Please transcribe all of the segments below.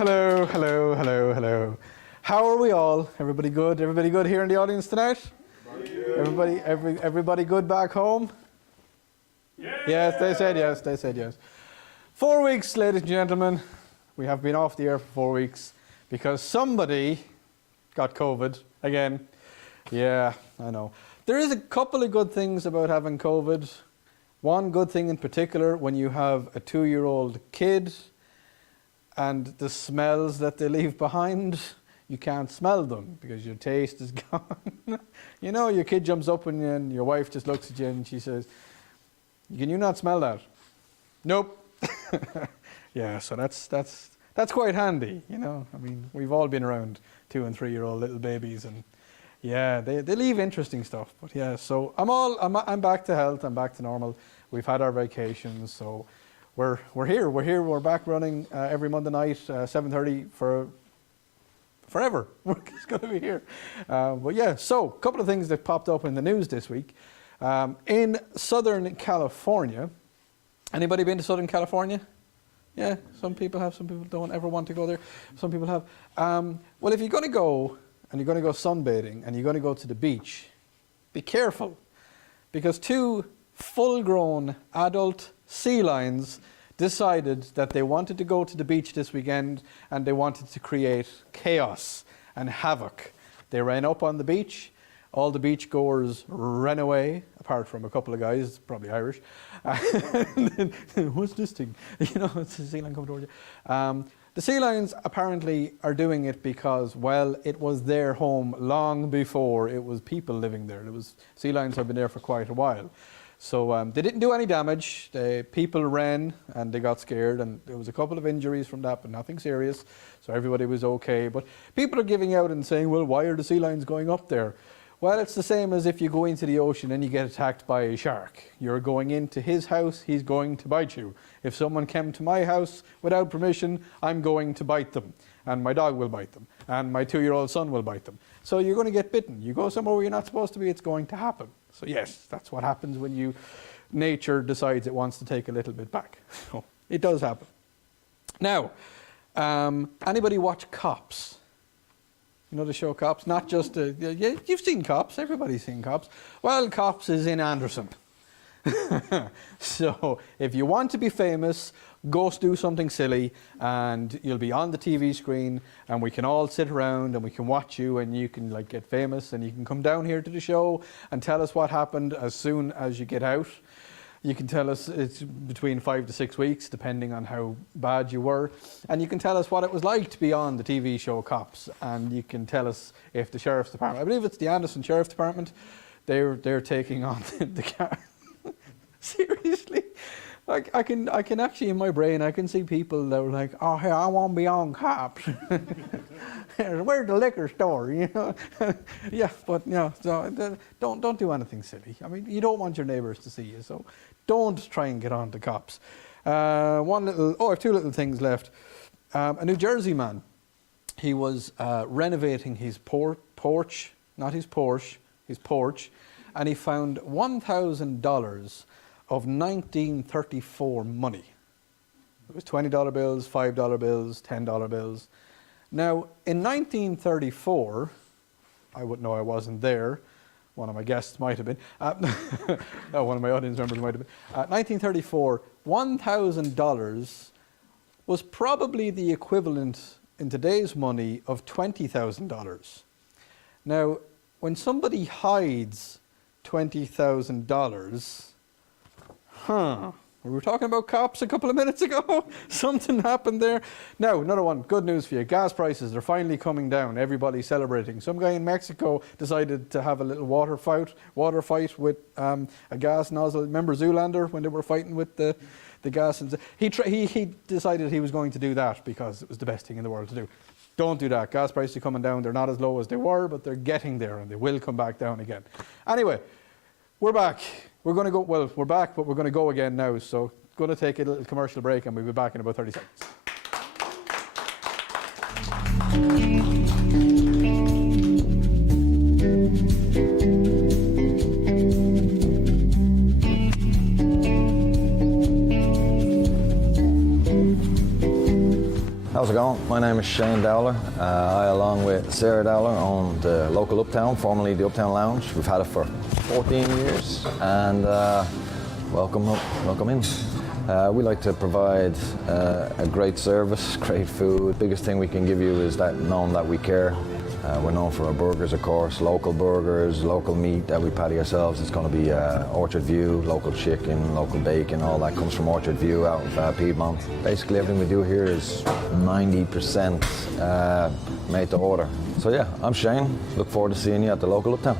Hello, hello, hello, hello. How are we all? Everybody good? Everybody good here in the audience tonight? Everybody good back home? Yes, they said yes, they said yes. 4 weeks, ladies and gentlemen. We have been off the air for 4 weeks because somebody got COVID again. Yeah, I know. There is a couple of good things about having COVID. One good thing in particular, when you have a 2-year-old kid and the smells that they leave behind, you can't smell them because your taste is gone. You know, your kid jumps up and your wife just looks at you and she says, "Can you not smell that?" Nope. Yeah, so that's quite handy, you know. I mean, we've all been around 2- and 3-year-old little babies, and yeah, they leave interesting stuff. But yeah, so I'm back to health. I'm back to normal. We've had our vacations, so we're here. We're back running every Monday night, 7:30 for forever. We're just going to be here. But yeah, so a couple of things that popped up in the news this week. In Southern California, anybody been to Southern California? Yeah, some people have, some people don't ever want to go there. Some people have. Well, if you're going to go and you're going to go sunbathing and you're going to go to the beach, be careful, because 2 full-grown adult sea lions decided that they wanted to go to the beach this weekend and they wanted to create chaos and havoc. They ran up on the beach. All the beachgoers ran away, apart from a couple of guys, probably Irish. What's this thing? You know, it's a sea lion coming towards you. The sea lions apparently are doing it because, well, it was their home long before it was people living there. Sea lions have been there for quite a while. So they didn't do any damage. The people ran and they got scared, and there was a couple of injuries from that, but nothing serious. So everybody was okay. But people are giving out and saying, well, why are the sea lions going up there? Well, it's the same as if you go into the ocean and you get attacked by a shark. You're going into his house, he's going to bite you. If someone came to my house without permission, I'm going to bite them. And my dog will bite them. And my 2-year-old son will bite them. So you're going to get bitten. You go somewhere where you're not supposed to be, it's going to happen. So yes, that's what happens when nature decides it wants to take a little bit back. So it does happen. Now, anybody watch Cops? You know the show Cops? Not just, you've seen Cops, everybody's seen Cops. Well, Cops is in Anderson. So if you want to be famous, go do something silly and you'll be on the TV screen and we can all sit around and we can watch you and you can like get famous and you can come down here to the show and tell us what happened as soon as you get out. You can tell us it's between 5 to 6 weeks, depending on how bad you were. And you can tell us what it was like to be on the TV show Cops. And you can tell us if the Sheriff's Department, I believe it's the Anderson Sheriff's Department, they're taking on the car. Seriously. Like I can actually in my brain I can see people that were like, oh hey, I want to be on Cops. Where's the liquor store? You know? Yeah, but yeah, so don't do anything silly. I mean, you don't want your neighbours to see you, so don't try and get on to Cops. I have 2 little things left. A New Jersey man, he was renovating his porch, not his Porsche, his porch, and he found $1,000 of 1934 money. It was $20 bills, $5 bills, $10 bills. Now, in 1934, I wouldn't know, I wasn't there. One of my guests might have been. No, one of my audience members might have been. 1934, $1,000 was probably the equivalent in today's money of $20,000. Now, when somebody hides $20,000, We were talking about cops a couple of minutes ago. Something happened there. Now, another one. Good news for you. Gas prices are finally coming down. Everybody's celebrating. Some guy in Mexico decided to have a little water fight with a gas nozzle. Remember Zoolander when they were fighting with the gas? And he decided he was going to do that because it was the best thing in the world to do. Don't do that. Gas prices are coming down. They're not as low as they were, but they're getting there, and they will come back down again. Anyway, we're back. We're going to go, well, we're back, but we're going to go again now. So going to take a little commercial break, and we'll be back in about 30 seconds. How's it going? My name is Shane Dowler. I, along with Sarah Dowler, own the local Uptown, formerly the Uptown Lounge. We've had it for 14 years, and welcome in. We like to provide a great service, great food. Biggest thing we can give you is that knowing that we care. We're known for our burgers, of course, local burgers, local meat that we patty ourselves. It's going to be Orchard View, local chicken, local bacon, all that comes from Orchard View out of Piedmont. Basically everything we do here is 90% made to order. So yeah, I'm Shane. Look forward to seeing you at the local Uptown.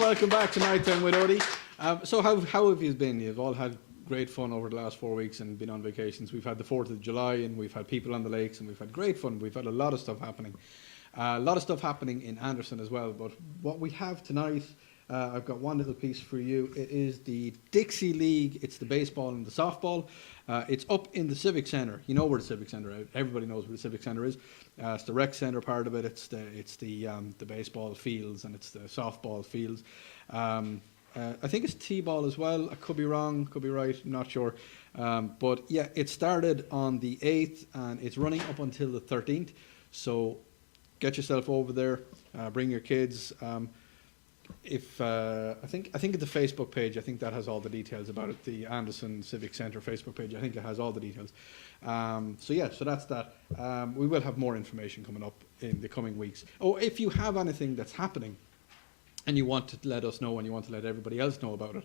Welcome back to Night Time with Odie. So how have you been? You've all had great fun over the last 4 weeks and been on vacations. We've had the 4th of July and we've had people on the lakes and we've had great fun. We've had a lot of stuff happening. A lot of stuff happening in Anderson as well. But what we have tonight, I've got one little piece for you. It is the Dixie League. It's the baseball and the softball. It's up in the Civic Centre. You know where the Civic Centre is. Everybody knows where the Civic Centre is. It's the rec centre part of it. It's the baseball fields and it's the softball fields. I think it's T-ball as well. I could be wrong, could be right, I'm not sure. But yeah, it started on the 8th and it's running up until the 13th. So get yourself over there, bring your kids. I think at the Facebook page, I think that has all the details about it. The Anderson Civic Centre Facebook page, I think it has all the details. So yeah, so that's that. We will have more information coming up in the coming weeks. Oh, if you have anything that's happening and you want to let us know and you want to let everybody else know about it,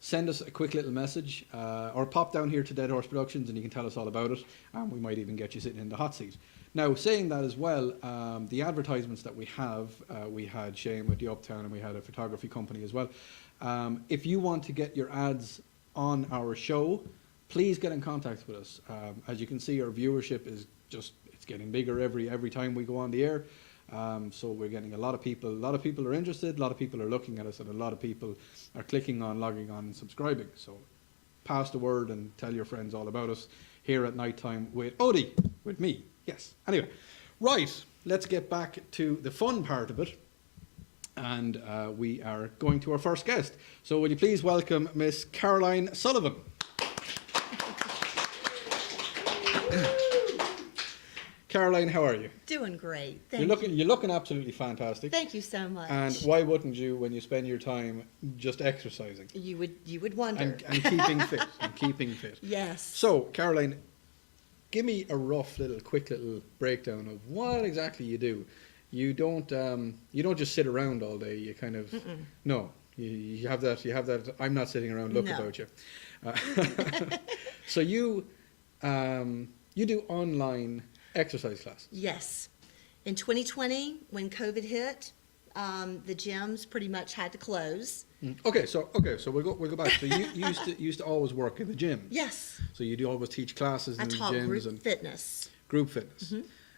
send us a quick little message or pop down here to Dead Horse Productions and you can tell us all about it, and we might even get you sitting in the hot seat. Now, saying that as well, the advertisements that we have, we had Shane with the Uptown and we had a photography company as well. If you want to get your ads on our show, please get in contact with us. As you can see, our viewership is it's getting bigger every time we go on the air. So we're getting a lot of people are interested, a lot of people are looking at us, and a lot of people are clicking on, logging on and subscribing. So pass the word and tell your friends all about us here at Nighttime with Odie, with me. Yes. Anyway, right, let's get back to the fun part of it. And we are going to our first guest. So will you please welcome Miss Caroline Sullivan. Caroline, how are you? Doing great. Thank you. You're looking absolutely fantastic. Thank you so much. And why wouldn't you, when you spend your time just exercising? You would wonder. And keeping fit. And keeping fit. Yes. So, Caroline, give me a quick little breakdown of what exactly you do. You don't just sit around all day. You kind of no. You have that. I'm not sitting around. Look about you. So you do online exercise classes. Yes. In 2020, when COVID hit, the gyms pretty much had to close. Okay, so we'll go back. So you used to always work in the gym. Yes. So you do always teach classes in the gyms. I taught group and fitness. Group fitness.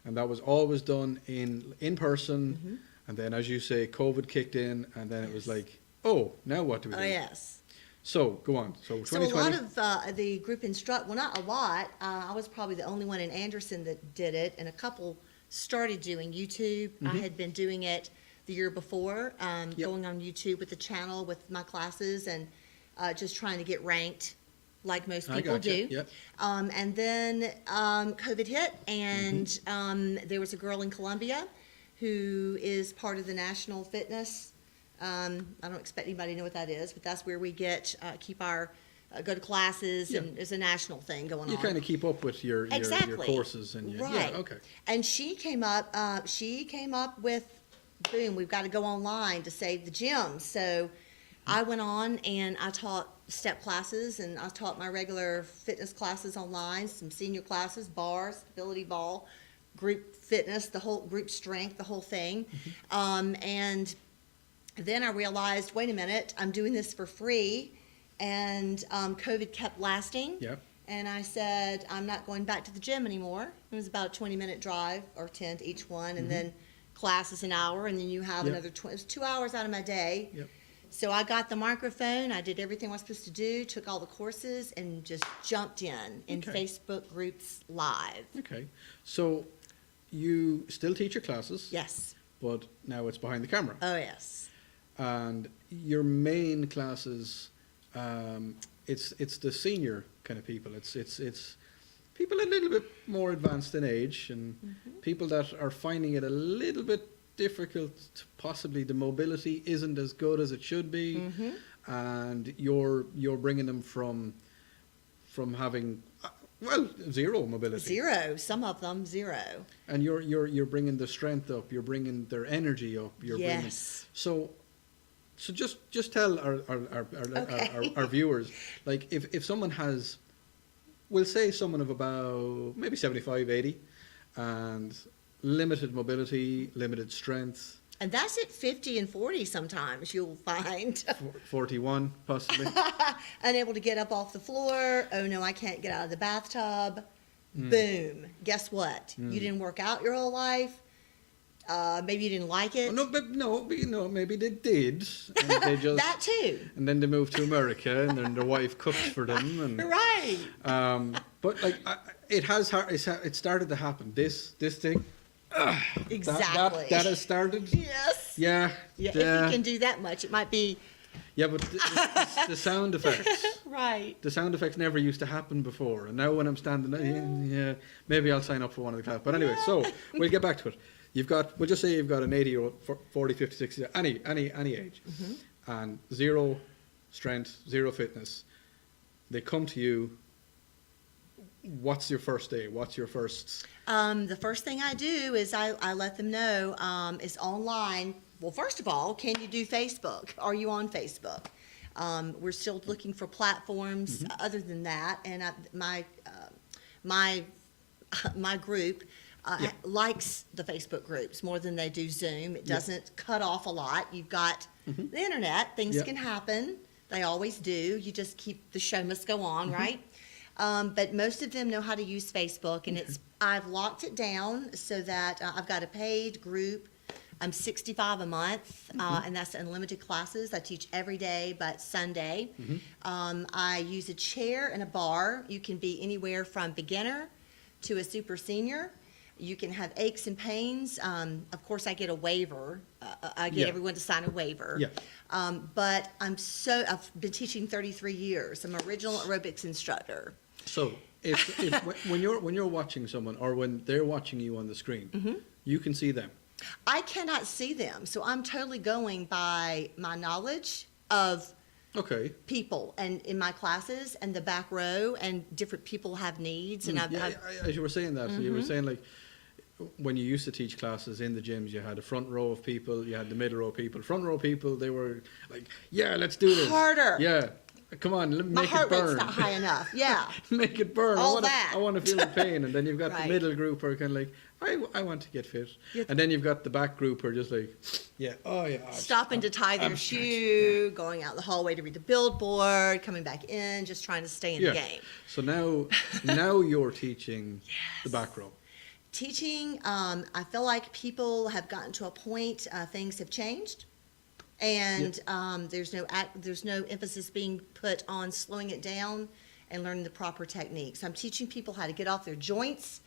And that was always done in person. And then, as you say, COVID kicked in, and then it was like, oh, now what do we do? Oh, yes. So, go on. So, 2020. So a lot of the group well, not a lot. I was probably the only one in Anderson that did it, and a couple started doing YouTube. I had been doing it the the year before, Yep. going on YouTube with the channel with my classes and just trying to get ranked like most I people gotcha, do. yep. And then COVID hit, and Mm-hmm. there was a girl in Columbia who is part of the National Fitness. I don't expect anybody to know what that is, but that's where we get keep our go to classes, Yeah. and there's a national thing going You on. kind of keep up with your Exactly. courses and Right. yeah, okay. And she came up with, boom, we've got to go online to save the gym. So I went on and I taught step classes, and I taught my regular fitness classes online, some senior classes, bar, stability ball, group fitness, the whole group strength, the whole thing. And then I realized, wait a minute, I'm doing this for free, and COVID kept lasting. Yep. And I said, I'm not going back to the gym anymore. It was about a 20-minute drive, or 10 to each one, and then class is an hour, and then you have Yep. another 20, it was 2 hours out of my day. Yep. So I got the microphone, I did everything I was supposed to do, took all the courses, and just jumped in Okay. Facebook groups live. Okay. So you still teach your classes, Yes. but now it's behind the camera. Oh, yes. And your main classes, it's the senior kind of people. It's people a little bit more advanced in age, and people that are finding it a little bit difficult. Possibly the mobility isn't as good as it should be, and you're bringing them from having zero mobility. Zero. Some of them, zero. And you're bringing the strength up. You're bringing their energy up. You're bringing, Yes. so just tell Okay. our viewers, like if someone has, we'll say someone of about maybe 75, 80, and limited mobility, limited strength, And that's at 50 and 40 sometimes, you'll find. 41 possibly. Unable to get up off the floor. Oh no, I can't get out of the bathtub. Boom. Guess what? You didn't work out your whole life. Maybe you didn't like it. No, maybe they did, and they just That too. and then they moved to America, and then their wife cooked for them, and Right. but like it started to happen. This thing Exactly. that has started. Yes. Yeah, Yeah, if you can do that much, it might be yeah, but the sound effects. right. The sound effects never used to happen before, and now when I'm standing, yeah, maybe I'll sign up for one of the classes. But anyway, so we'll get back to it. We'll just say you've got an 80-year-old, 40, 50, 60, any age, and zero strength, zero fitness. They come to you. What's your first day? What's your first? The first thing I do is I let them know it's online. Well, first of all, can you do Facebook? Are you on Facebook? We're still looking for platforms other than that, and my group likes the Facebook groups more than they do Zoom. It doesn't cut off a lot. You've got the internet. Things Yep. can happen. They always do. You just keep the show must go on, right? But most of them know how to use Facebook, and I've locked it down so that I've got a paid group. I'm $65 a month, and that's unlimited classes. I teach every day but Sunday. I use a chair and a bar. You can be anywhere from beginner to a super senior. You can have aches and pains. Of course, I get a waiver. I get Yeah. everyone to sign a waiver. Yeah. But I've been teaching 33 years. I'm an original aerobics instructor. So when you're watching someone, or when they're watching you on the screen, you can see them. I cannot see them, so I'm totally going by my knowledge of Okay. people and in my classes and the back row, and different people have needs, and As you were saying that, you were saying like when you used to teach classes in the gyms, you had a front row of people, you had the middle row of people. Front row people, they were like, "Yeah, let's do this." Harder. Yeah, come on, my make it heart rate's burn. not high enough. Yeah. Make it burn. All I that. want to feel the pain, and then you've got Right. the middle group who are kind of like, I want to get fit, Yeah. and then you've got the back group who are just like, yeah, oh yeah. Stopping to tie their shoe, going out the hallway to read the billboard, coming back in, just trying to stay in the game. So now you're teaching the back row. Teaching, I feel like people have gotten to a point, things have changed, and there's no emphasis being put on slowing it down and learning the proper techniques. I'm teaching people how to get off their joints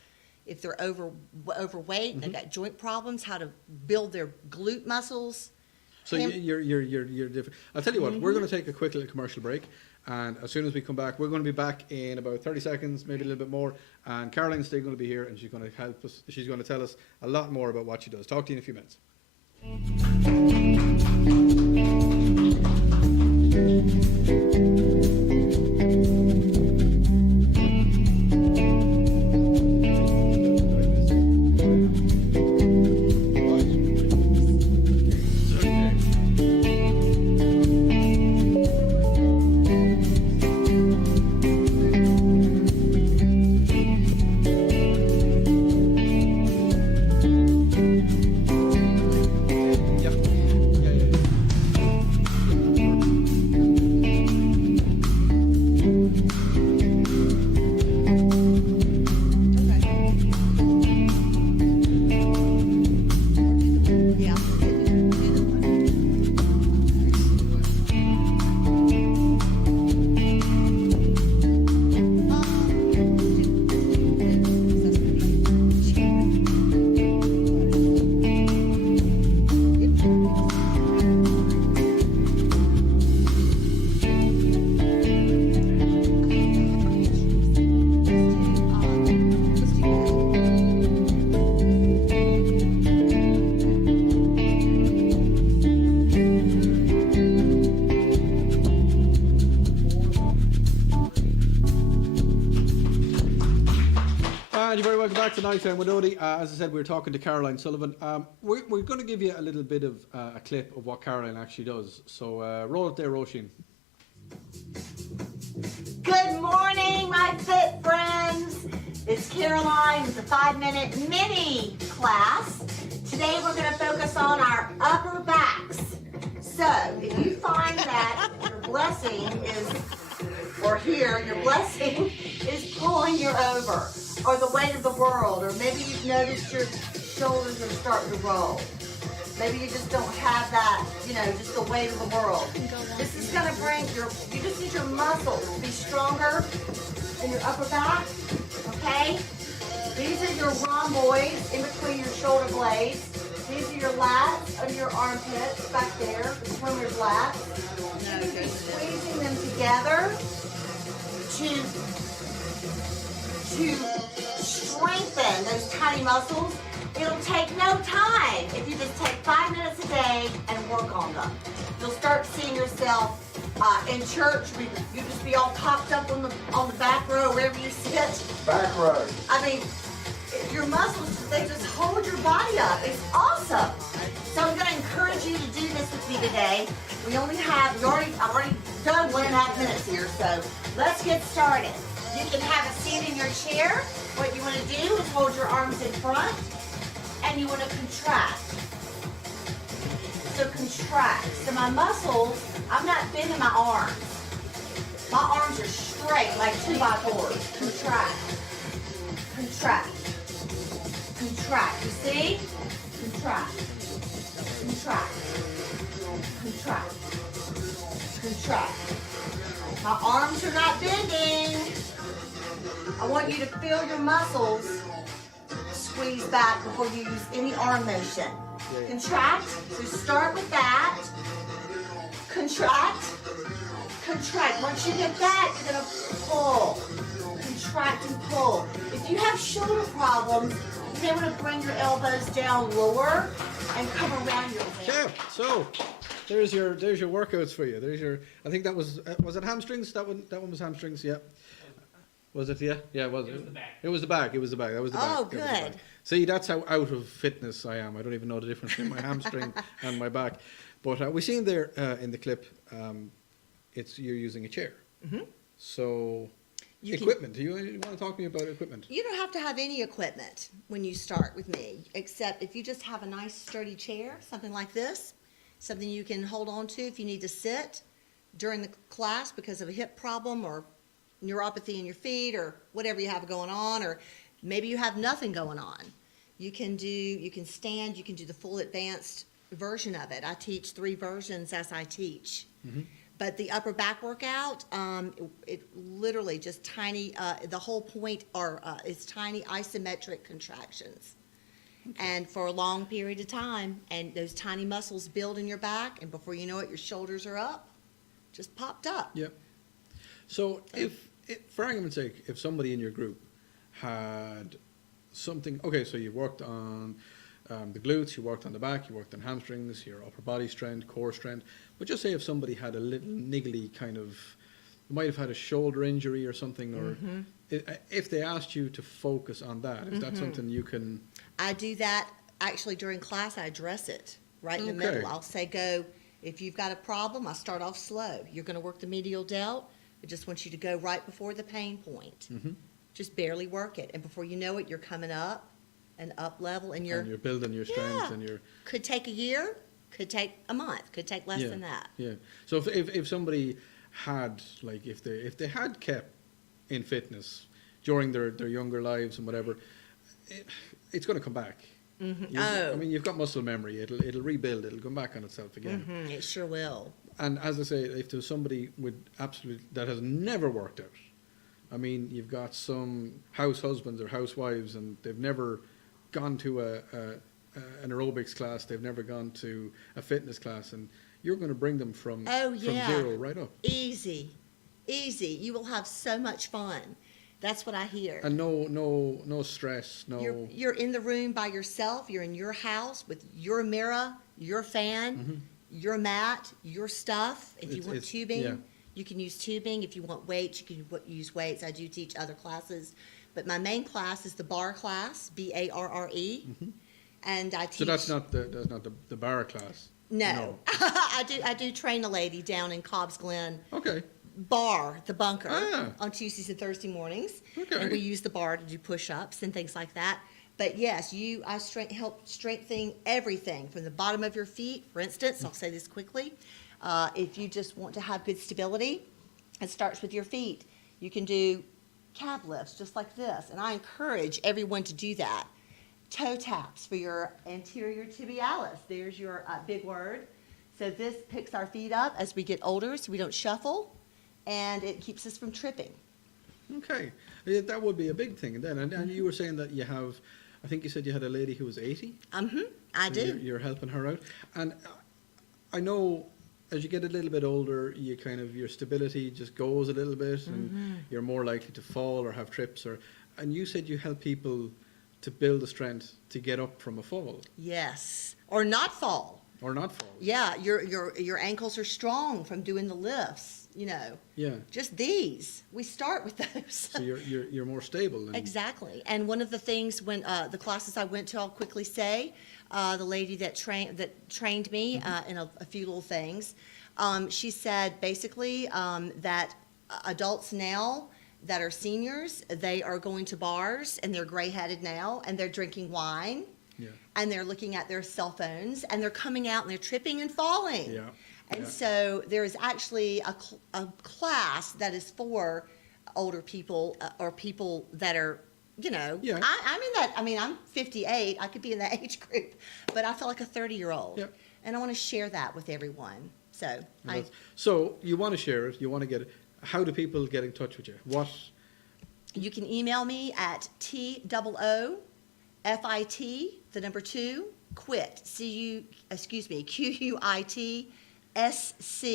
if they're overweight, they've got joint problems, how to build their glute muscles. So you're different. I'll tell you what, we're going to take a quick little commercial break. And as soon as we come back, we're going to be back in about 30 seconds, maybe a little bit more. And Caroline's still going to be here, and she's going to help us. She's going to tell us a lot more about what she does. Talk to you in a few minutes. And you're very welcome back to Nighttime with Odie. As I said, we were talking to Caroline Sullivan. We're going to give you a little bit of a clip of what Caroline actually does. So roll it there, Roisin. Good morning, my fit friends. It's Caroline with the 5-minute mini class. Today we're going to focus on our upper backs. So if you find that your blessing is, or here, your blessing is pulling you over, or the weight of the world, or maybe you've noticed your shoulders are starting to roll. Maybe you just don't have that, just the weight of the world. This is going to bring you just need your muscles to be stronger in your upper back, okay? These are your rhomboids in between your shoulder blades. These are your lats under your armpits back there, between your lats. You're going to be squeezing them together to strengthen those tiny muscles. It'll take no time if you just take 5 minutes a day and work on them. You'll start seeing yourself in church. You just be all cocked up on the back row, wherever you sit. Back row. I mean, your muscles, they just hold your body up. It's awesome. So I'm going to encourage you to do this with me today. I've already done 1.5 minutes here, so let's get started. You can have a seat in your chair. What you want to do is hold your arms in front, and you want to contract. So contract. So my muscles, I'm not bending my arms. My arms are straight like 2x4s. Contract. Contract. Contract. You see? Contract. Contract. Contract. Contract. My arms are not bending. I want you to feel your muscles squeeze back before you use any arm motion. Contract. So start with that. Contract. Contract. Once you get that, you're going to pull. Contract and pull. If you have shoulder problems, you may want to bring your elbows down lower and come around your head. Yeah, so there's your workouts for you. I think that was it hamstrings? That one was hamstrings, yeah. Was it? Yeah, it was. It was the back. That was the back. Oh, That was the back. good. See, that's how out of fitness I am. I don't even know the difference between my hamstring and my back. But we seen there in the clip, you're using a chair. Mm-hmm. So equipment. Do you want to talk to me about equipment? You don't have to have any equipment when you start with me, except if you just have a nice sturdy chair, something like this, something you can hold on to if you need to sit during the class because of a hip problem or neuropathy in your feet or whatever you have going on, or maybe you have nothing going on. You can stand, you can do the full advanced version of it. I teach 3 versions as I teach. Mm-hmm. But the upper back workout, it literally just tiny, the whole point is tiny isometric contractions. And for a long period of time, and those tiny muscles build in your back, and before you know it, your shoulders are up, just popped up. Yeah. So for argument's sake, if somebody in your group had something, okay, so you worked on the glutes, you worked on the back, you worked on hamstrings, your upper body strength, core strength, but just say if somebody had a little niggly kind of, might have had a shoulder injury or something, or if they asked you to focus on that, is that something you can? I do that, actually during class, I address it right in the Okay. middle. I'll say, if you've got a problem, I start off slow. You're gonna work the medial delt. I just want you to go right before the pain point. Just barely work it, and before you know it, you're coming up and up level, and And you're building your strength and you're. could take a year, could take a month, could take less than that. Yeah. So if somebody had, like, if they had kept in fitness during their younger lives and whatever, it's going to come back. I mean, you've got muscle memory. It'll rebuild. It'll come back on itself again. It sure will. And as I say, if there's somebody with that has never worked out, I mean, you've got some house husbands or housewives, and they've never gone to an aerobics class. They've never gone to a fitness class, and you're going to bring them from zero right up. Easy. You will have so much fun. That's what I hear. And no stress. No. You're in the room by yourself. You're in your house with your mirror, your fan, your mat, your stuff. If you want tubing, you can use tubing. If you want weights, you can use weights. I do teach other classes, but my main class is the barre class, BARRE, and I teach. So that's not the bar class. No. I do train a lady down in Cobb's Glen. Okay. Bar, the bunker, Ah. on Tuesdays and Thursday mornings. Okay. And we use the bar to do push-ups and things like that. But yes, I help strengthen everything from the bottom of your feet. For instance, I'll say this quickly. If you just want to have good stability, it starts with your feet. You can do calf lifts just like this. And I encourage everyone to do that. Toe taps for your anterior tibialis. There's your big word. So this picks our feet up as we get older so we don't shuffle, and it keeps us from tripping. Okay. Yeah, that would be a big thing then. And you were saying that you have, I think you said you had a lady who was 80? I do. You're helping her out. And I know as you get a little bit older, you kind of, your stability just goes a little bit, and you're more likely to fall or have trips. And you said you help people to build the strength to get up from a fall. Yes. Or not fall. Or not fall. Yeah, your ankles are strong from doing the lifts, Yeah. Just these. We start with those. So you're more stable. Then. Exactly. And one of the things when the classes I went to, I'll quickly say, the lady that trained me in a few little things, she said basically that adults now that are seniors, they are going to bars and they're gray-headed now and they're drinking wine. Yeah. And they're looking at their cell phones and they're coming out and they're tripping and falling. Yeah. And so there's actually a class that is for older people or people that are, Yeah. I mean, I'm 58. I could be in that age group, but I feel like a 30-year-old. Yeah. And I want to share that with everyone. So So you want to share it, you want to get it. How do people get in touch with you? You can email me at TOOFIT, the number 2, quit, QUIT, SC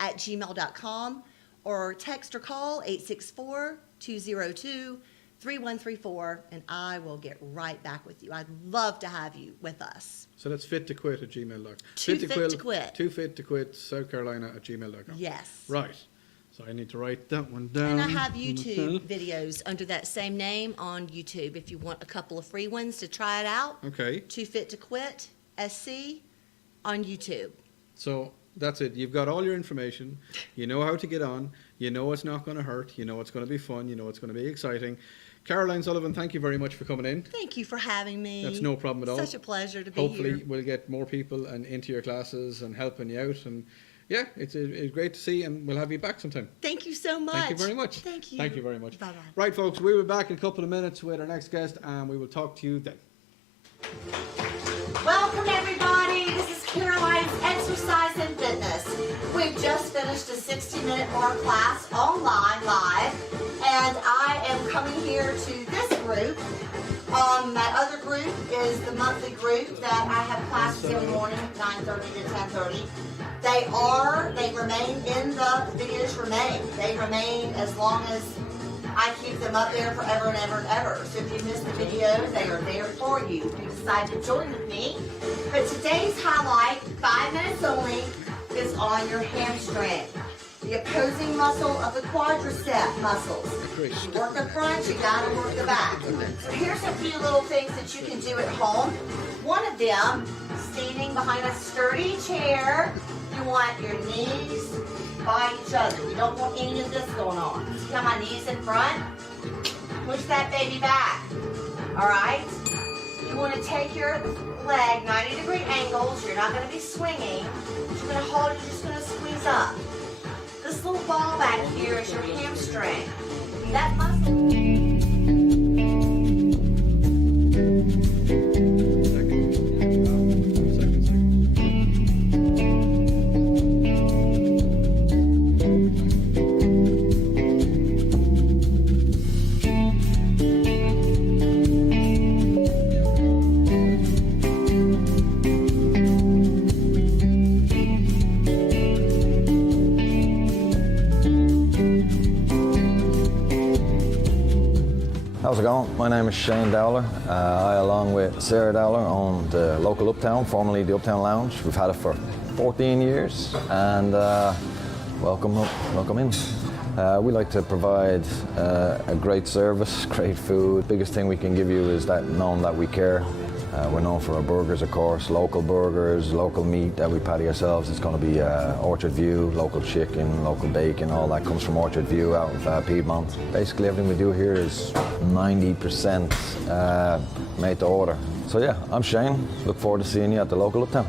@gmail.com, or text or call 864-202-3134, and I will get right back with you. I'd love to have you with us. So that's fittoquit@gmail.com. Too fit to quit. Too fit to quit, South Carolina @gmail.com. Yes. Right. So I need to write that one down. And I have YouTube videos under that same name on YouTube if you want a couple of free ones to try it out. Okay. Too Fit to Quit, SC, on YouTube. So that's it. You've got all your information. You know how to get on. You know it's not going to hurt. You know it's going to be fun. You know it's going to be exciting. Caroline Sullivan, thank you very much for coming in. Thank you for having me. That's no problem at all. Such a pleasure to be Hopefully here. we'll get more people and into your classes and helping you out. And yeah, it's great to see, and we'll have you back sometime. Thank you so much. Thank you very much. Thank you. Thank you very much. Bye-bye. Right, folks, we'll be back in a couple of minutes with our next guest, and we will talk to you then. Welcome everybody. This is Caroline's Exercise and Fitness. We've just finished a 60-minute bar class online live, and I am coming here to this group. That other group is the monthly group that I have classes every morning, 9:30 to 10:30. They remain in the videos remain. They remain as long as I keep them up there forever and ever and ever. So if you miss the videos, they are there for you if you decide to join with me. But today's highlight, 5 minutes only, is on your hamstring. The opposing muscle of the quadricep muscles. You work the front, you gotta work the back. So here's a few little things that you can do at home. One of them, standing behind a sturdy chair, you want your knees by each other. You don't want any of this going on. See how my knees in front? Push that baby back. All right? You want to take your leg 90-degree angles. You're not going to be swinging. You're going to hold it. You're just going to squeeze up. This little ball back here is your hamstring. That muscle. How's it going? My name is Shane Dowler. I, along with Sarah Dowler, own the local Uptown, formerly the Uptown Lounge. We've had it for 14 years, and welcome in. We like to provide a great service, great food. Biggest thing we can give you is that knowing that we care. We're known for our burgers, of course, local burgers, local meat that we patty ourselves. It's going to be Orchard View, local chicken, local bacon, all that comes from Orchard View out of Piedmont. Basically everything we do here is 90% made to order. So yeah, I'm Shane. Look forward to seeing you at the local Uptown.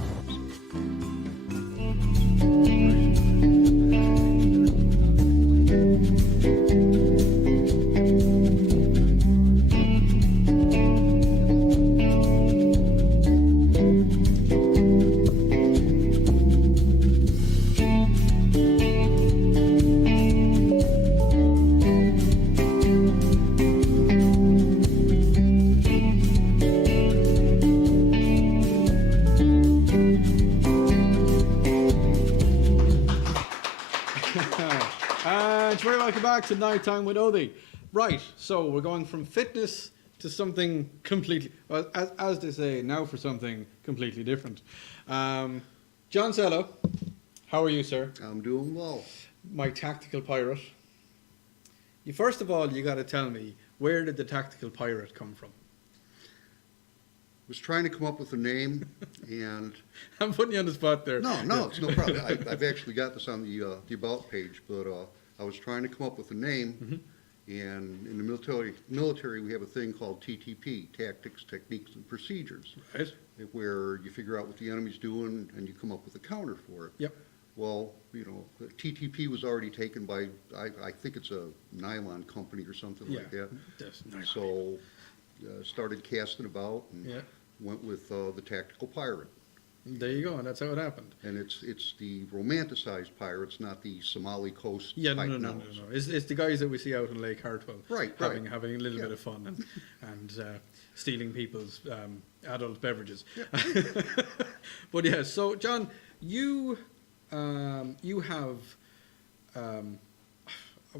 And very welcome back to Nighttime with Odie. Right, so we're going from fitness to something completely, well, as they say, now for something completely different. John Sello, how are you, sir? I'm doing well. My tactical pirate. First of all, you got to tell me, where did the tactical pirate come from? Was trying to come up with a name, and I'm putting you on the spot there. no, it's no problem. I've actually got this on the about page, but I was trying to come up with a name, and in the military we have a thing called TTP, Tactics, Techniques, and Procedures, Right. where you figure out what the enemy's doing and you come up with a counter for it. Yep. Well, the TTP was already taken by, I think it's a nylon company or something like that. That's nice. So started casting about and Yeah. went with the Tactical Pirate. There you go, and that's how it happened. And it's the romanticized pirates, not the Somali coast Yeah, type no. novels. It's the guys that we see out in Lake Hartwell, Right. having a little Yeah. bit of fun and stealing people's adult beverages. But yeah, so John, you have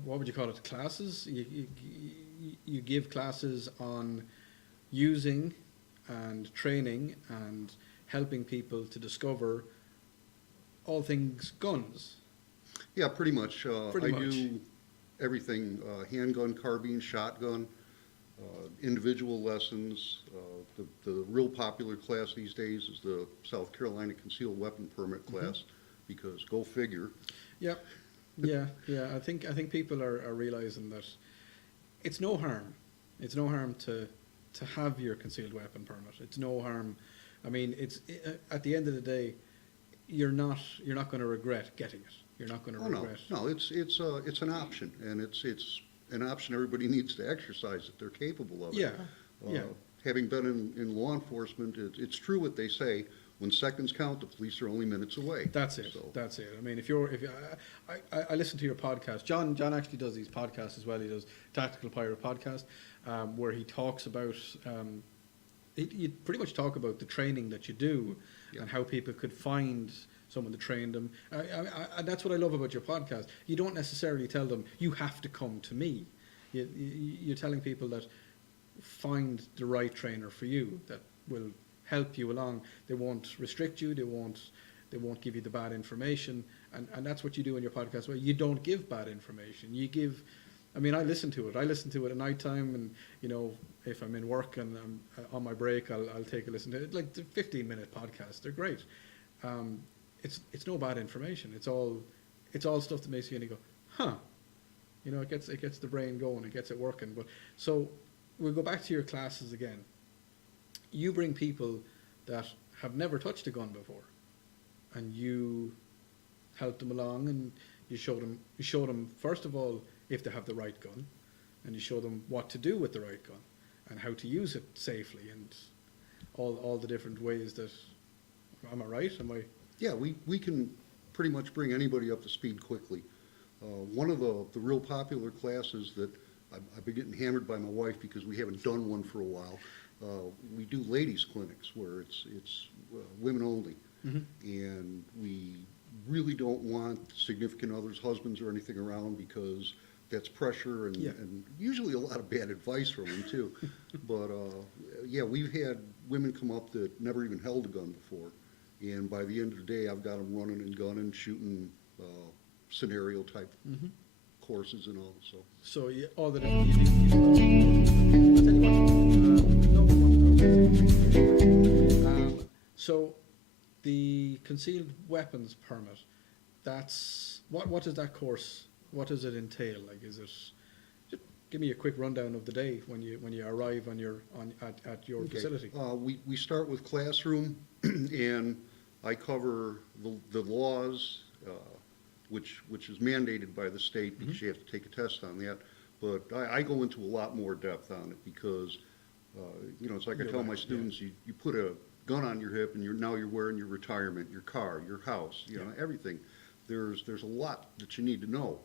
what would you call it? Classes. You give classes on using and training and helping people to discover all things guns. Yeah, pretty much. Pretty I much. do everything, handgun, carbine, shotgun, individual lessons. The real popular class these days is the South Carolina Concealed Weapon Permit class, because go figure. Yeah. I think people are realizing that it's no harm. It's no harm to have your concealed weapon permit. It's no harm. I mean, at the end of the day, you're not going to regret getting it. You're not going to regret. No, it's an option, and it's an option everybody needs to exercise if they're capable of it. Yeah. Having been in law enforcement, it's true what they say. when seconds count, the police are only minutes away. That's it. So, That's it. I mean, if I listen to your podcast. John actually does these podcasts as well. He does Tactical Pirate podcast, where he talks about. You pretty much talk about the training that you do, Yeah. and how people could find someone to train them. That's what I love about your podcast. You don't necessarily tell them you have to come to me. You're telling people that find the right trainer for you that will help you along. They won't restrict you. They won't give you the bad information. And that's what you do in your podcast. Where you don't give bad information. You give. I mean, I listen to it. I listen to it at night time, and if I'm in work and I'm on my break, I'll take a listen to it. Like the 15-minute podcasts, they're great. It's no bad information. It's all stuff that makes you go, huh? It gets the brain going. It gets it working. But so we'll go back to your classes again. You bring people that have never touched a gun before, and you help them along, and you show them first of all if they have the right gun, and you show them what to do with the right gun, and how to use it safely, and all the different ways that. Am I right? Am I? yeah, we can pretty much bring anybody up to speed quickly. One of the real popular classes that I've been getting hammered by my wife because we haven't done one for a while. We do ladies clinics where it's women only, and we really don't want significant others, husbands or anything around because that's pressure and, Yeah. and usually a lot of bad advice from them too. But yeah, we've had women come up that never even held a gun before, and by the end of the day, I've got them running and gunning, shooting scenario type courses and all. So All the different. I'll tell you what. So the concealed weapons permit. That's what does that course? What does it entail? Like, is it? Just give me a quick rundown of the day when you arrive at your okay. facility. We start with classroom, and I cover the laws, which is mandated by the state because you have to take a test on that. But I go into a lot more depth on it because, it's like I You're tell right, my yeah. students, you put a gun on your hip and now you're wearing your retirement, your car, your house, everything. There's a lot that you need to know.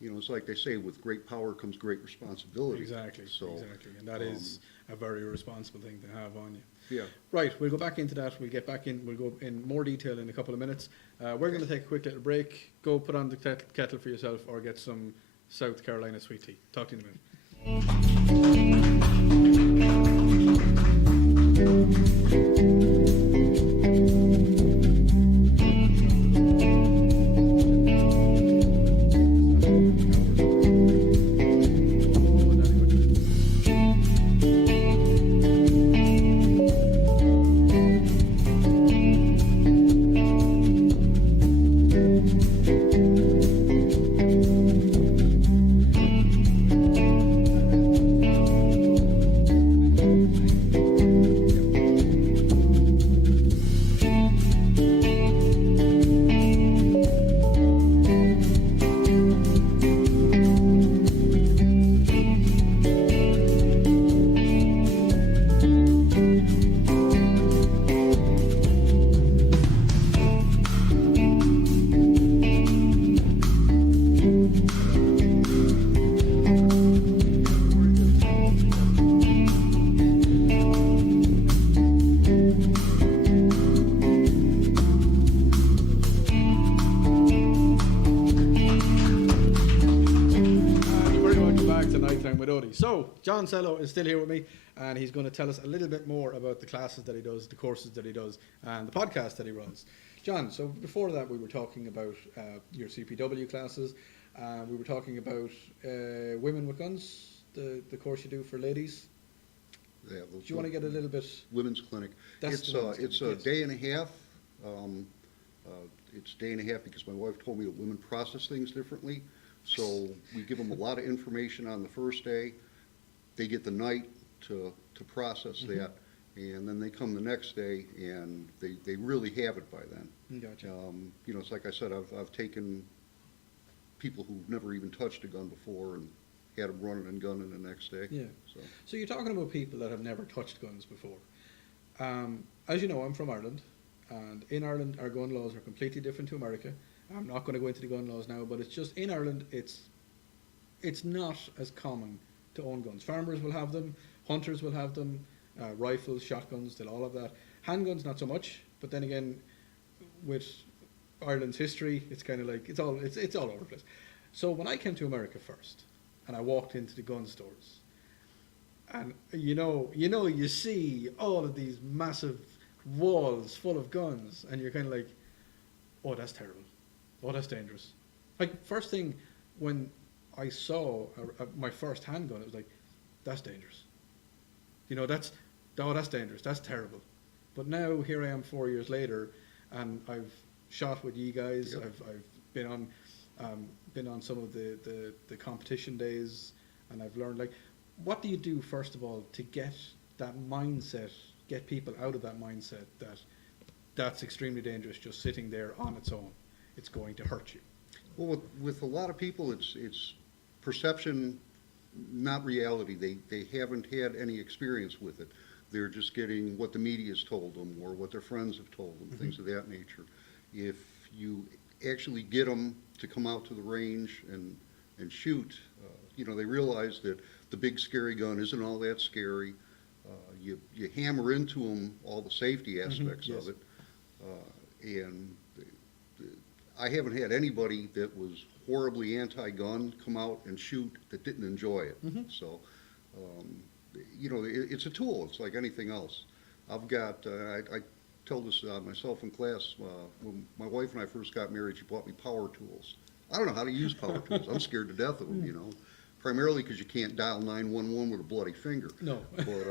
It's like they say, with great power comes great responsibility. Exactly. So, Exactly, and that is a very responsible thing to have on you. yeah. Right, we'll go back into that. We'll get back in. We'll go in more detail in a couple of minutes. We're going to take a quick little break. Go put on the kettle for yourself, or get some South Carolina sweet tea. Talk to you in a minute. So, John Sello is still here with me, and he's going to tell us a little bit more about the classes that he does, the courses that he does, and the podcast that he runs. John, so before that we were talking about your CPW classes. We were talking about Women with Guns, the course you do for ladies. Yeah, Do you want to get a little bit... Women's clinic. That's It's the women's it's clinic, a yes. day and a half. It's a day and a half because my wife told me that women process things differently. So we give them a lot of information on the first day. They get the night to process that, and then they come the next day and they really have it by then. Gotcha. It's like I said, I've taken people who've never even touched a gun before and had them running and gunning the next day. Yeah. So So you're talking about people that have never touched guns before. As you know, I'm from Ireland, And in Ireland, our gun laws are completely different to America. I'm not going to go into the gun laws now, but it's just in Ireland, it's not as common to own guns. Farmers will have them, hunters will have them, rifles, shotguns, they'll all have that. Handguns, not so much. But then again, with Ireland's history, it's kind of like it's all over the place. So when I came to America first, and I walked into the gun stores, and you see all of these massive walls full of guns, and you're kind of like, oh, that's terrible. Oh, that's dangerous. Like, first thing when I saw my first handgun, it was like, that's dangerous. That's dangerous. That's terrible. But now here I am 4 years later, and I've shot with you guys. Yep. I've been on some of the competition days, and I've learned, like, what do you do first of all to get that mindset, get people out of that mindset that that's extremely dangerous just sitting there on its own. It's going to hurt you. Well, with a lot of people, it's perception, not reality. They haven't had any experience with it. They're just getting what the media's told them or what their friends have told them, things of that nature. If you actually get them to come out to the range and shoot, they realize that the big scary gun isn't all that scary. You hammer into them all the safety aspects yes. of it, and I haven't had anybody that was horribly anti-gun come out and shoot that didn't enjoy it. So, it's a tool. It's like anything else. I've got, I tell this myself in class, when my wife and I first got married, she bought me power tools. I don't know how to use power tools. I'm scared to death of them, primarily because you can't dial 911 with a bloody finger. No. But,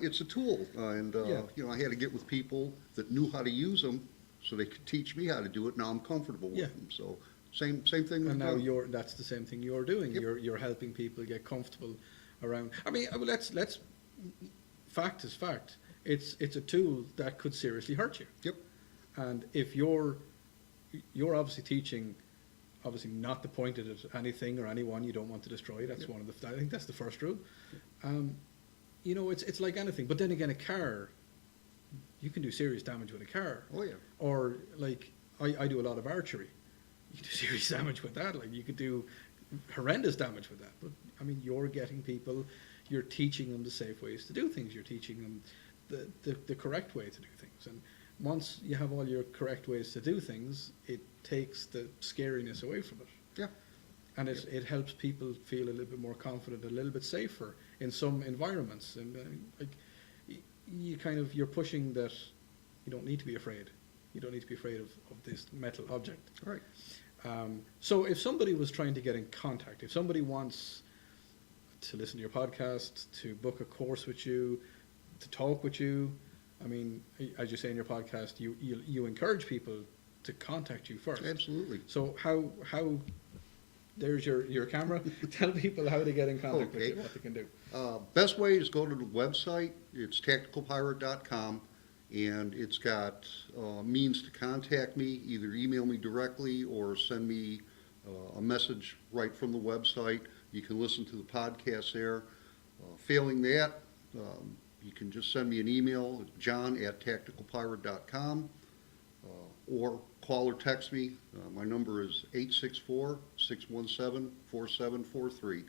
it's a tool. And, I had to get with people that knew how to use them so they could teach me how to do it. Now I'm comfortable with them. So same thing with And now gun. that's the same thing you're doing. Yep. You're helping people get comfortable around. I mean, let's fact is fact. It's a tool that could seriously hurt you. Yep. And if you're obviously teaching, obviously not to point it at anything or anyone you don't want to destroy. That's one of the. I think that's the first rule. It's like anything. But then again, a car, you can do serious damage with a car. Oh, yeah. Or like I do a lot of archery. You can do serious damage with that. Like you could do horrendous damage with that. But I mean, you're getting people. You're teaching them the safe ways to do things. You're teaching them the correct way to do things. And once you have all your correct ways to do things, it takes the scariness away from it. Yeah. And it helps people feel a little bit more confident, a little bit safer in some environments. And you're pushing that you don't need to be afraid. You don't need to be afraid of this metal object. Right. So if somebody was trying to get in contact, if somebody wants to listen to your podcast, to book a course with you, to talk with you, I mean, as you say in your podcast, you encourage people to contact you first. Absolutely. So how there's your camera. Tell people how to get in contact with you, what they can do. Best way is go to the website. It's tacticalpirate.com, and it's got means to contact me. Either email me directly or send me a message right from the website. You can listen to the podcast there. Failing that, you can just send me an email, john@tacticalpirate.com, or call or text me. My number is 864-617-4743.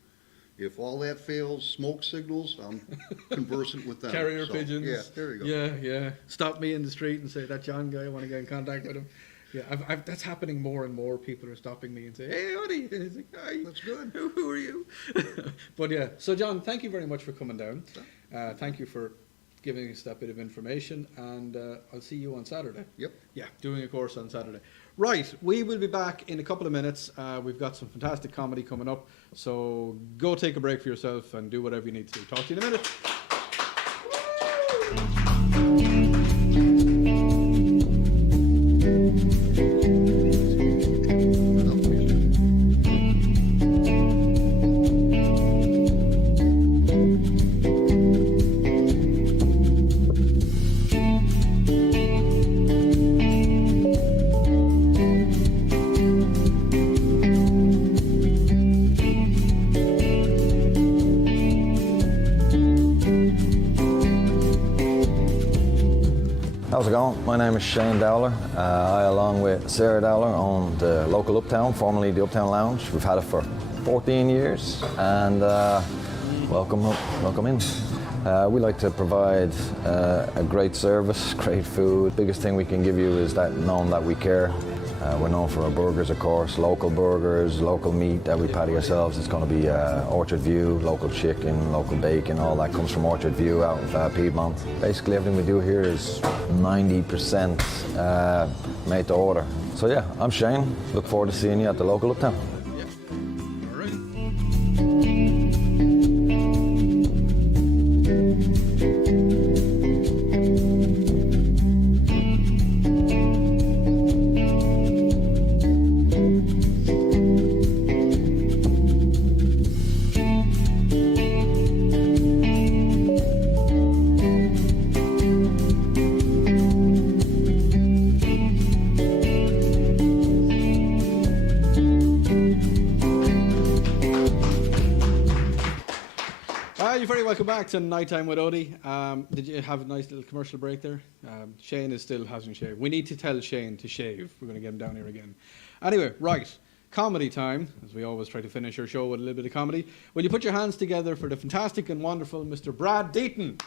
If all that fails, smoke signals, I'm conversant with them. Carrier pigeons. Yeah, there you go. Yeah. Stop me in the street and say, that John guy, I want to get in contact with him. Yeah, that's happening more and more. People are stopping me and say, hey, Odie. And it's like, hi. That's good. Who are you? But yeah, so John, thank you very much for coming down. Thank you for giving us that bit of information, and I'll see you on Saturday. Yep. Yeah, doing a course on Saturday. Right, we will be back in a couple of minutes. We've got some fantastic comedy coming up, so go take a break for yourself and do whatever you need to do. Talk to you in a minute. how's it going? My name is Shane Dowler. I, along with Sarah Dowler, own the local Uptown, formerly the Uptown Lounge. We've had it for 14 years, and welcome in. We like to provide a great service, great food. Biggest thing we can give you is that knowing that we care. We're known for our burgers, of course, local burgers, local meat that we patty ourselves. It's going to be Orchard View, local chicken, local bacon, all that comes from Orchard View out of Piedmont. Basically everything we do here is 90% made to order. So yeah, I'm Shane. Look forward to seeing you at the local Uptown. You're very welcome back to Nighttime with Odie. Did you have a nice little commercial break there? Shane still hasn't shaved. We need to tell Shane to shave. We're going to get him down here again. Anyway, right. Comedy time, as we always try to finish our show with a little bit of comedy. Will you put your hands together for the fantastic and wonderful Mr. Brad Deaton?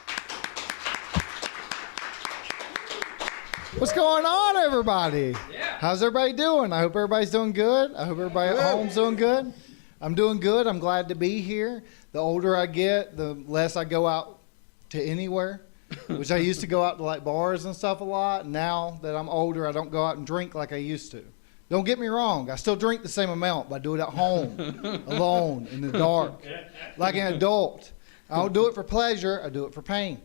What's going on, everybody? How's everybody doing? I hope everybody's doing good. I hope everybody at home's doing good. I'm doing good. I'm glad to be here. The older I get, the less I go out to anywhere, which I used to go out to like bars and stuff a lot. Now that I'm older, I don't go out and drink like I used to. Don't get me wrong. I still drink the same amount, but I do it at home, alone, in the dark, like an adult. I don't do it for pleasure. I do it for pain.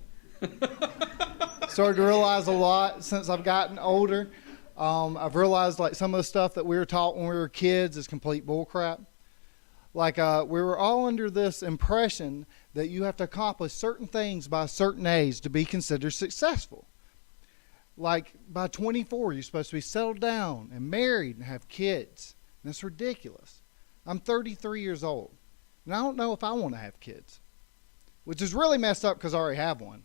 Started to realize a lot since I've gotten older. I've realized like some of the stuff that we were taught when we were kids is complete bullcrap. Like we were all under this impression that you have to accomplish certain things by a certain age to be considered successful. Like by 24, you're supposed to be settled down and married and have kids. And that's ridiculous. I'm 33 years old, and I don't know if I want to have kids, which is really messed up because I already have one.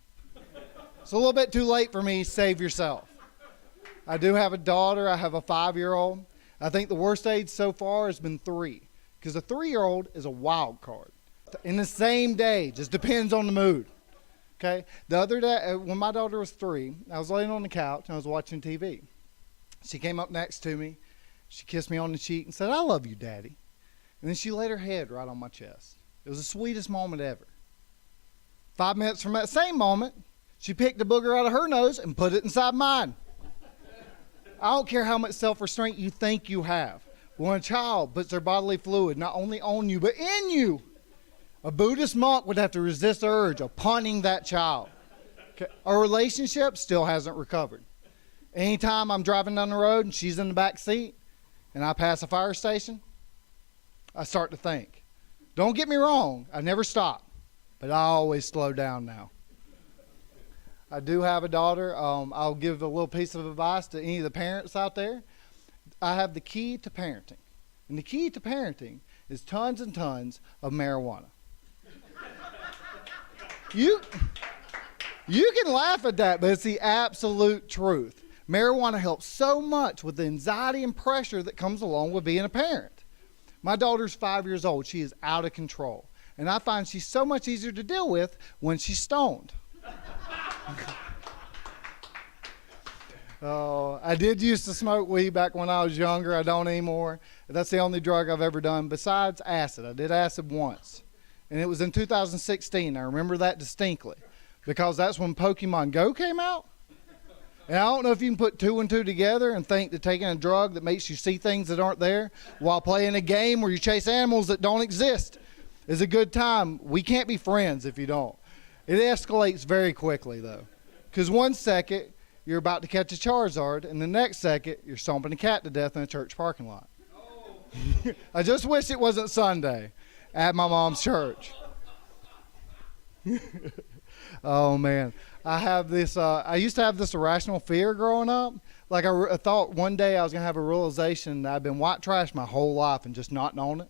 It's a little bit too late for me. Save yourself. I do have a daughter. I have a 5-year-old. I think the worst age so far has been 3. Because a 3-year-old is a wild card. In the same day, just depends on the mood. Okay? The other day, when my daughter was 3, I was laying on the couch and I was watching TV. She came up next to me. She kissed me on the cheek and said, "I love you, Daddy." And then she laid her head right on my chest. It was the sweetest moment ever. 5 minutes from that same moment, she picked a booger out of her nose and put it inside mine. I don't care how much self-restraint you think you have. When a child puts their bodily fluid not only on you, but in you, a Buddhist monk would have to resist the urge of punning that child. Okay. Our relationship still hasn't recovered. Anytime I'm driving down the road and she's in the back seat and I pass a fire station, I start to think. Don't get me wrong, I never stop, but I always slow down now. I do have a daughter. I'll give a little piece of advice to any of the parents out there. I have the key to parenting. And the key to parenting is tons and tons of marijuana. You can laugh at that, but it's the absolute truth. Marijuana helps so much with the anxiety and pressure that comes along with being a parent. My daughter's 5 years old. She is out of control. And I find she's so much easier to deal with when she's stoned. I did used to smoke weed back when I was younger. I don't anymore. That's the only drug I've ever done besides acid. I did acid once, and it was in 2016. I remember that distinctly because that's when Pokemon Go came out. And I don't know if you can put 2 and 2 together and think that taking a drug that makes you see things that aren't there while playing a game where you chase animals that don't exist is a good time. We can't be friends if you don't. It escalates very quickly, though, because 1 second you're about to catch a Charizard, and the next second you're stomping a cat to death in a church parking lot. Oh. I just wish it wasn't Sunday at my mom's church. Oh, man. I used to have this irrational fear growing up. Like I thought one day I was going to have a realization that I've been white trash my whole life and just not known it.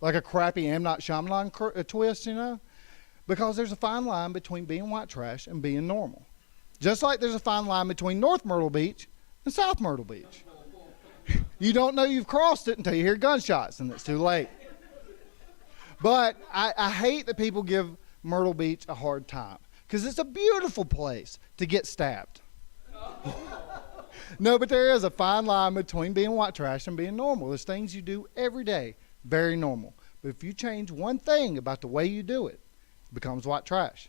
Like a crappy M. Night Shyamalan twist, you know? Because there's a fine line between being white trash and being normal. Just like there's a fine line between North Myrtle Beach and South Myrtle Beach. You don't know you've crossed it until you hear gunshots, and it's too late. But I hate that people give Myrtle Beach a hard time, because it's a beautiful place to get stabbed. No, but there is a fine line between being white trash and being normal. There's things you do every day, very normal. But if you change one thing about the way you do it, it becomes white trash.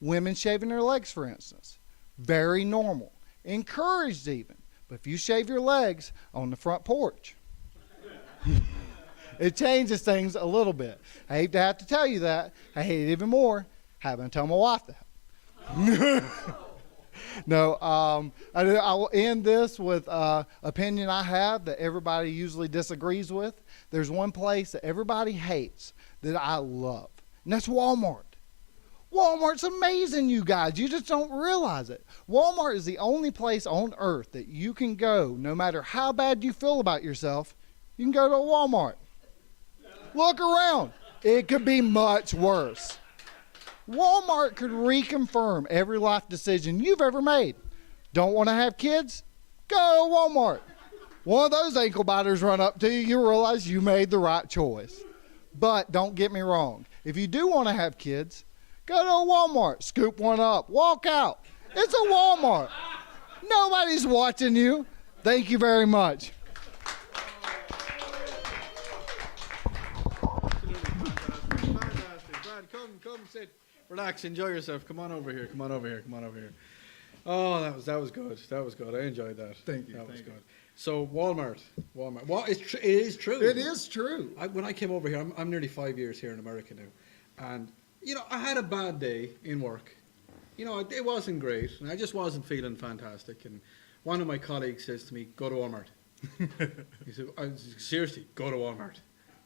Women shaving their legs, for instance, very normal, encouraged even. But if you shave your legs on the front porch, it changes things a little bit. I hate to have to tell you that. I hate it even more having to tell my wife that. No, I will end this with an opinion I have that everybody usually disagrees with. There's one place that everybody hates that I love, and that's Walmart. Walmart's amazing, you guys. You just don't realize it. Walmart is the only place on earth that you can go, no matter how bad you feel about yourself, you can go to a Walmart. Look around. It could be much worse. Walmart could reconfirm every life decision you've ever made. Don't want to have kids? Go to Walmart. One of those ankle biters run up to you, you realize you made the right choice. But don't get me wrong. If you do want to have kids, go to a Walmart. Scoop one up. Walk out. It's a Walmart. Nobody's watching you. Thank you very much. Fantastic. Brad, come sit. Relax, enjoy yourself. Come on over here. Come on over here. Come on over here. Oh, that was good. That was good. I enjoyed that. Thank you. That was good. So Walmart. Well, it is true. It is true. When I came over here, I'm nearly 5 years here in America now, and I had a bad day in work. It wasn't great, and I just wasn't feeling fantastic. And one of my colleagues says to me, "Go to Walmart." He said, "Seriously, go to Walmart."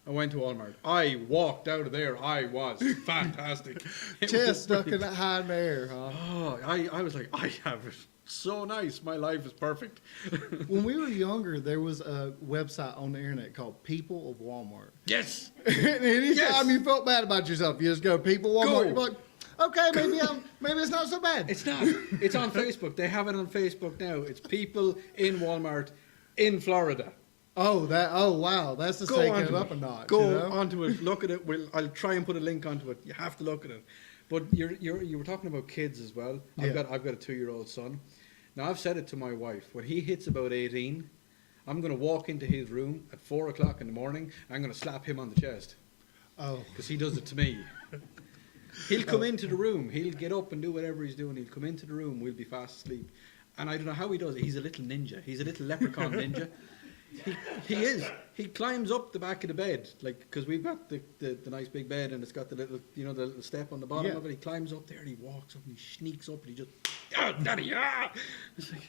I went to Walmart. I walked out of there. I was fantastic. It was Chest stuck in brilliant. that high in the air, huh? Oh, I was like, I have it so nice. My life is perfect. When we were younger, there was a website on the internet called People of Walmart. Yes. And anytime you felt bad about yourself, you just go People Walmart. Go. You're like, okay, maybe it's not so bad. It's not. It's on Facebook. They have it on Facebook now. It's people in Walmart in Florida. Oh wow, that's just Go taking onto it up a notch. Go you know? onto it. Look at it. I'll try and put a link onto it. You have to look at it. But you were talking about kids as well. Yeah. I've got a 2-year-old son. Now I've said it to my wife. When he hits about 18, I'm going to walk into his room at 4 o'clock in the morning. I'm going to slap him on the chest Oh, because he does it to me. He'll come into the room. He'll get up and do whatever he's doing. He'll come into the room. We'll be fast asleep. And I don't know how he does it. He's a little ninja. He's a little leprechaun ninja. He is. He climbs up the back of the bed, because we've got the nice big bed and it's got the little, the little step on the bottom Yeah. of it. He climbs up there and he walks up and he sneaks up and he just, Daddy, It's like,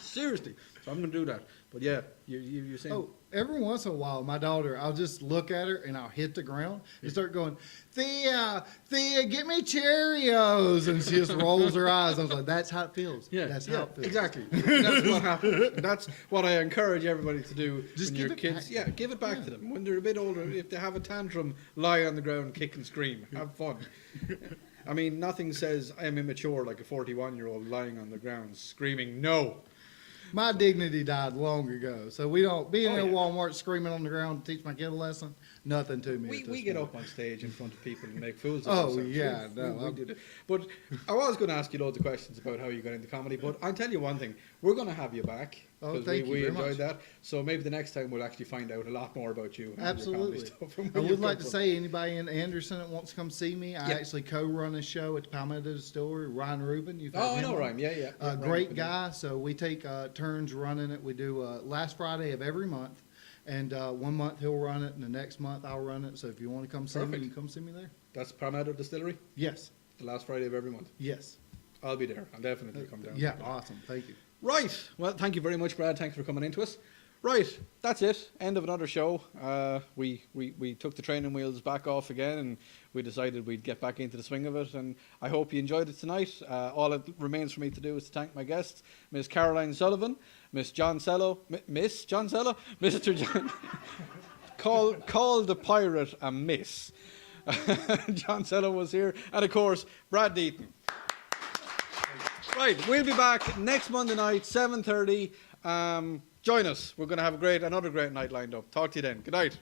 seriously. So I'm going to do that. But yeah, you're saying. Oh, every once in a while, my daughter, I'll just look at her and I'll hit the ground and start going, Thea, get me Cheerios. And she just rolls her eyes. I was like, that's how it feels. Yeah, That's how it feels. exactly. That's what happens. And that's what I encourage everybody to do Just when give your it kids. back. Yeah, give it back to them when they're a bit older. If they have a tantrum, lie on the ground, kick and scream, have fun. I mean, nothing says I'm immature like a 41-year-old lying on the ground screaming no. My dignity died long ago. So we don't, being Oh, in yeah. Walmart screaming on the ground to teach my kid a lesson, nothing to me. at We this get point. up on stage in front of people and make fools of Oh, ourselves. yeah, We no, did it. But I was going to ask you loads of questions about how you got into comedy, but I'll tell you one thing. We're going to have you back. Oh, 'cause thank you we very enjoyed much. that. So maybe the next time we'll actually find out a lot more about you. And your comedy Absolutely. stuff and I where would you like come to from. say anybody in Anderson that wants to come see me, I Yep. actually co-run a show at the Palmetto Distillery. Ryan Rubin, you've heard Oh, I him know on? Ryan. Yeah. Ryan Great Rubin. guy. So we take turns running it. We do last Friday of every month, and 1 month he'll run it, and the next month I'll run it. So if you want to come see me, Perfect. you can come see me there. That's Palmetto Distillery, Yes, the last Friday of every month. yes. I'll be there. I'll definitely come down. Yeah, awesome. Thank you. Right. Well, thank you very much, Brad. Thanks for coming into us. Right. That's it. End of another show. We took the training wheels back off again, and we decided we'd get back into the swing of it. And I hope you enjoyed it tonight. All it remains for me to do is to thank my guests, Miss Caroline Sullivan, Miss John Sello, Miss John Sello, Mr. John. call the pirate a miss. John Sello was here, and of course Brad Deaton. Right, we'll be back next Monday night, 7:30. Join us. We're going to have another great night lined up. Talk to you then. Good night.